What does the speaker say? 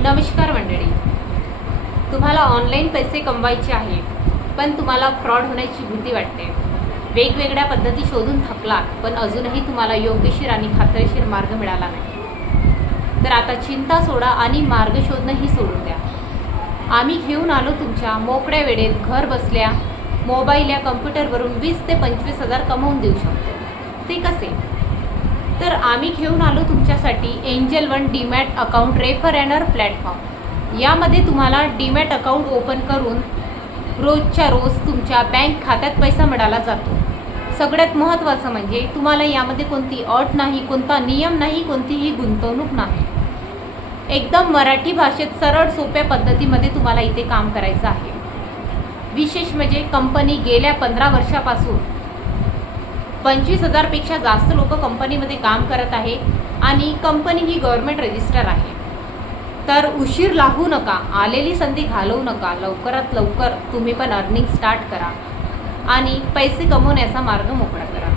नमस्कार मंडळी, तुम्हाला ऑनलाईन पैसे कमवायचे आहे, पण तुम्हाला फ्रॉड होण्याची भीती वाटते. वेगवेगळ्या पद्धती शोधून थकलात, पण अजूनही तुम्हाला योग्यशीर आणि खात्रीशीर मार्ग मिळाला नाही. तर आता चिंता सोडा आणि मार्ग शोधणंही सोडून द्या. आम्ही घेऊन आलो तुमच्या मोकळ्या वेळेत घर बसल्या मोबाईल या कम्प्युटरवरून 20 ते 25 हजार कमवून देऊ शकतो. ते कसे? तर आम्ही घेऊन आलो तुमच्यासाठी angel one demat account refer and earn platform. यामध्ये तुम्हाला डीमॅट अकाउंट ओपन करून रोजच्या रोज तुमच्या बँक खात्यात पैसा मिळाला जातो. सगळ्यात महत्त्वाचं म्हणजे तुम्हाला यामध्ये कोणती अट नाही, कोणता नियम नाही, कोणतीही गुंतवणूक नाही. एकदम मराठी भाषेत सरळ सोप्या पद्धतीमध्ये तुम्हाला इथे काम करायचं आहे. विशेष म्हणजे कंपनी गेल्या 15 वर्षापासून 25,000पेक्षा जास्त लोक कंपनीमध्ये काम करत आहे आणि कंपनी ही गव्हर्नमेंट रजिस्टर आहे. तर उशीर लागू नका, आलेली संधी घालवू नका. लवकरात लवकर तुम्ही पण अर्निंग स्टार्ट करा आणि पैसे कमवण्याचा मार्ग मोकळा करा.